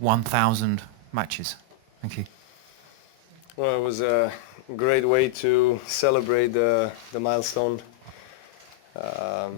1,000 matches? Thank you. Well, it was a great way to celebrate the milestone. There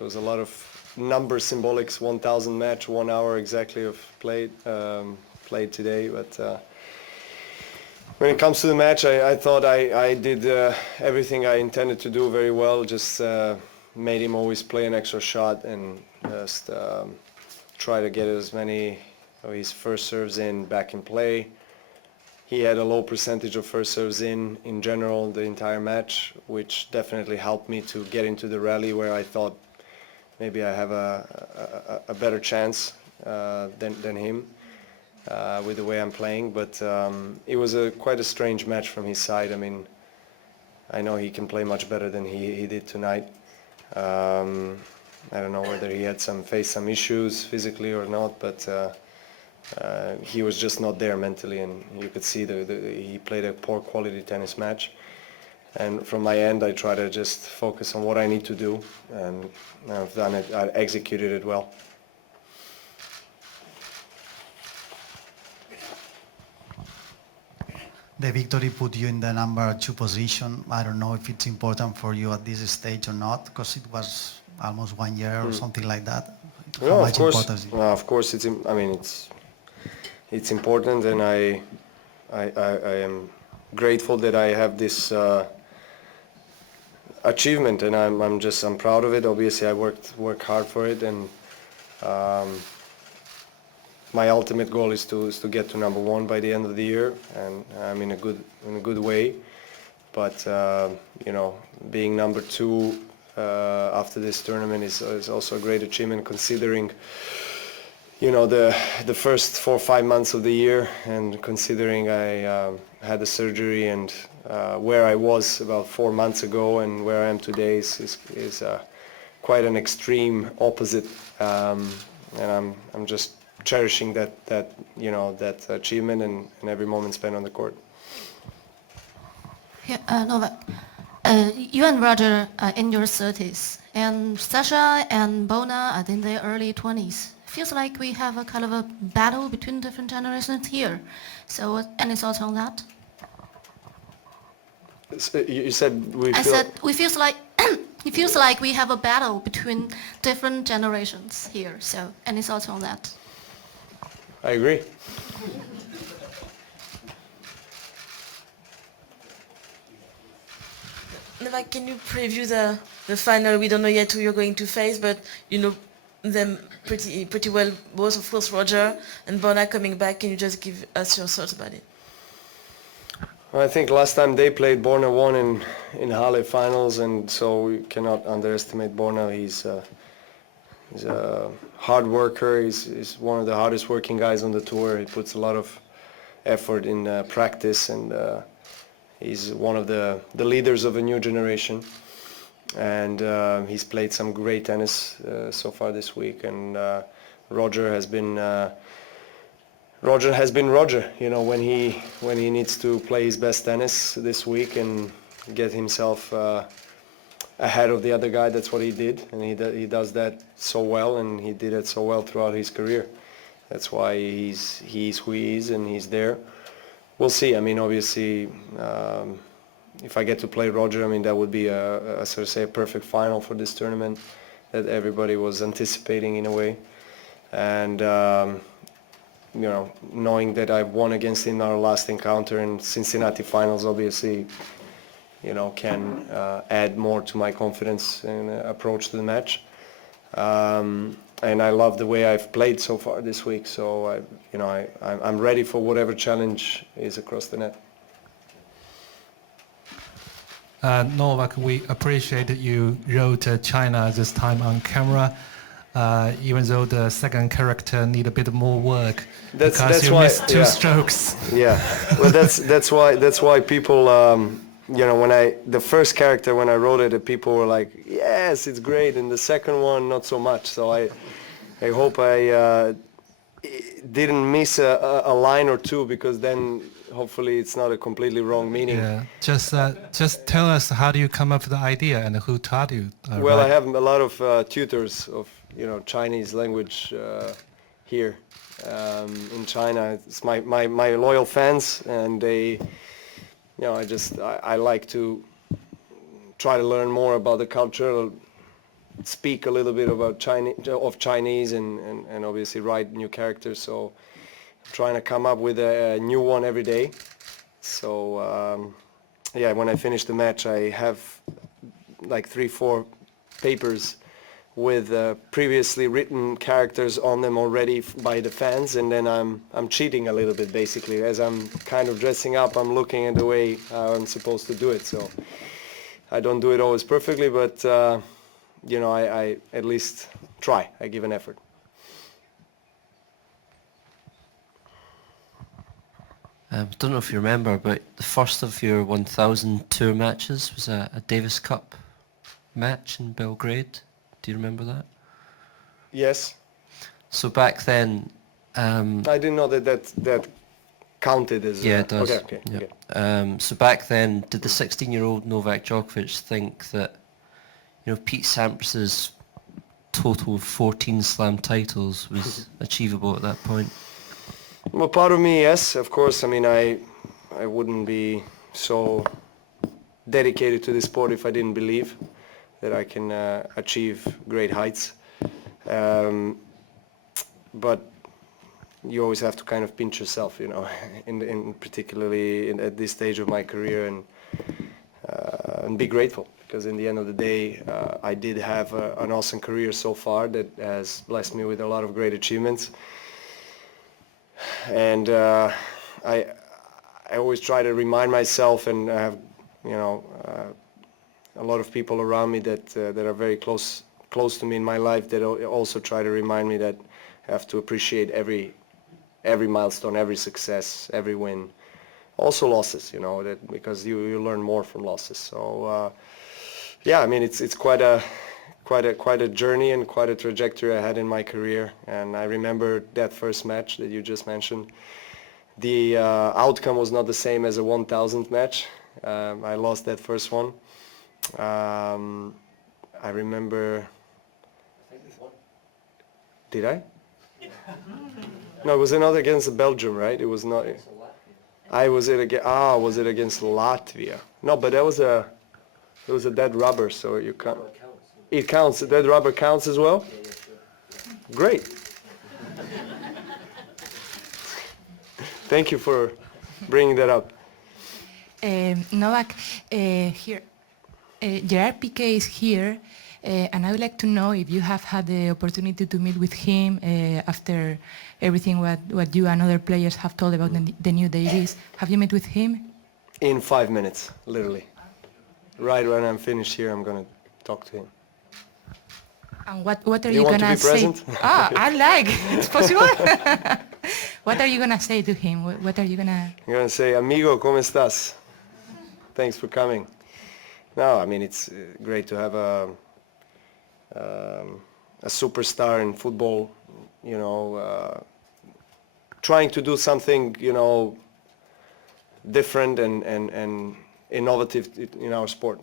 was a lot of number symbolics, 1,000 match, 1 hour exactly of played today. But when it comes to the match, I thought I did everything I intended to do very well. Just made him always play an extra shot and just try to get as many of his first serves in back in play. He had a low percentage of first serves in general the entire match, which definitely helped me to get into the rally where I thought maybe I have a better chance than him with the way I'm playing. But it was quite a strange match from his side. I mean, I know he can play much better than he did tonight. I don't know whether he had faced some issues physically or not, but he was just not there mentally, and you could see he played a poor quality tennis match. And from my end, I try to just focus on what I need to do, and I've done it. I executed it well. The victory put you in the number 2 position. I don't know if it's important for you at this stage or not, because it was almost 1 year or something like that. How much importance? Of course, it's important, and I am grateful that I have this achievement, and I'm proud of it. Obviously, I worked hard for it, and my ultimate goal is to get to number 1 by the end of the year, and I'm in a good way. But being number 2 after this tournament is also a great achievement, considering the first 4 or 5 months of the year, and considering I had the surgery, and where I was about 4 months ago and where I am today is quite an extreme opposite, and I'm just cherishing that achievement and every moment spent on the court. Yeah, Novak, you and Roger are in your 30s, and Sasha and Borna are in their early 20s. Feels like we have a kind of a battle between different generations here. So, any thoughts on that? You said we feel... I said we feels like it feels like we have a battle between different generations here. So, any thoughts on that? I agree. Novak, can you preview the final? We don't know yet who you're going to face, but you know them pretty well, both, of course, Roger and Borna coming back. Can you just give us your thoughts about it? I think last time they played, Borna won in Halle finals, and so we cannot underestimate Borna. He's a hard worker. He's one of the hardest working guys on the tour. He puts a lot of effort in practice, and he's one of the leaders of a new generation. And he's played some great tennis so far this week. And Roger has been Roger. You know, when he needs to play his best tennis this week and get himself ahead of the other guy, that's what he did, and he does that so well, and he did it so well throughout his career. That's why he's who he is, and he's there. We'll see. I mean, obviously, if I get to play Roger, I mean, that would be a sort of say a perfect final for this tournament that everybody was anticipating in a way. And you know, knowing that I've won against him in our last encounter in Cincinnati finals, obviously, you know, can add more to my confidence and approach to the match. And I love the way I've played so far this week. So I'm ready for whatever challenge is across the net. Novak, we appreciate that you wrote China this time on camera, even though the second character need a bit more work because you missed two strokes. Yeah, well, that's why people, you know, the first character when I wrote it, people were like, yes, it's great, and the second one not so much. So I hope I didn't miss a line or two, because then hopefully it's not a completely wrong meaning. Yeah, just tell us, how do you come up with the idea and who taught you? Well, I have a lot of tutors of Chinese language here, in China. It's my loyal fans, and they, I like to try to learn more about the culture, speak a little bit about Chinese, and obviously write new characters. So I'm trying to come up with a new one every day. So when I finish the match, I have like 3-4 papers with previously written characters on them already by the fans, and then I'm cheating a little bit basically. As I'm kind of dressing up, I'm looking at the way I'm supposed to do it. So I don't do it always perfectly, but I at least try. I give an effort. I don't know if you remember, but the first of your 1,000 tour matches was a Davis Cup match in Belgrade. Do you remember that? Yes. So back then... I didn't know that counted as... Yeah, it does. Okay. So back then, did the 16-year-old Novak Djokovic think that, Pete Sampras's total of 14 slam titles was achievable at that point? Well, part of me, yes, of course. I mean, I wouldn't be so dedicated to this sport if I didn't believe that I can achieve great heights. But you always have to kind of pinch yourself, in particularly at this stage of my career, and be grateful, because in the end of the day, I did have an awesome career so far that has blessed me with a lot of great achievements. And I always try to remind myself, and I have, a lot of people around me that are very close to me in my life that also try to remind me that I have to appreciate every milestone, every success, every win, also losses. That because you learn more from losses. So I mean it's quite a journey and quite a trajectory I had in my career. And I remember that first match that you just mentioned. The outcome was not the same as a 1,000th match. I lost that first one. I remember. Did I? No, it was not against Belgium, right? It was not. Was it against Latvia? No, but it was a dead rubber, so you can't. It counts. The dead rubber counts as well. Great. Thank you for bringing that up. Novak, here. Gerard Piqué is here, and I would like to know if you have had the opportunity to meet with him after everything what you and other players have told about the new Davis. Have you met with him? In 5 minutes, literally. Right when I'm finished here, I'm going to talk to him. And what are you going to say? Want to be present? I like. It's possible? What are you going to say to him? What are you going to... I'm going to say, amigo, ¿cómo estás? Thanks for coming. No, I mean, it's great to have a superstar in football, trying to do something, different and innovative in our sport.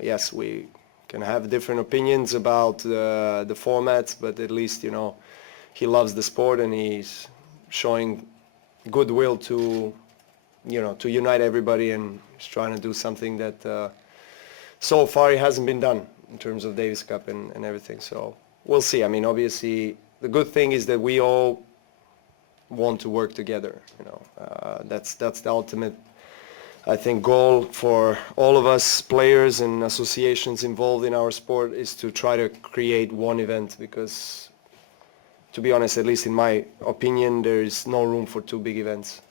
Yes, we can have different opinions about the formats, but at least, he loves the sport and he's showing goodwill to unite everybody, and he's trying to do something that so far it hasn't been done in terms of Davis Cup and everything. So we'll see. I mean, obviously, the good thing is that we all want to work together. That's the ultimate, I think, goal for all of us players and associations involved in our sport, is to try to create one event, because, to be honest, at least in my opinion, there is no room for two big events.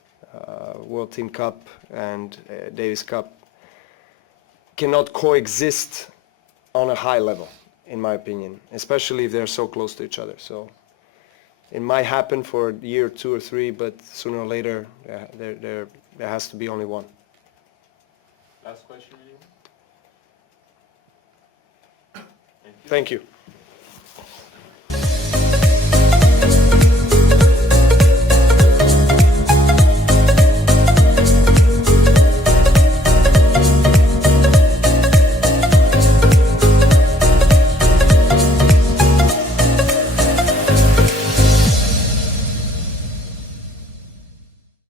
World Team Cup and Davis Cup cannot coexist on a high level, in my opinion, especially if they're so close to each other. So it might happen for a year, 2 or 3, but sooner or later there has to be only one. Last question, Thank you.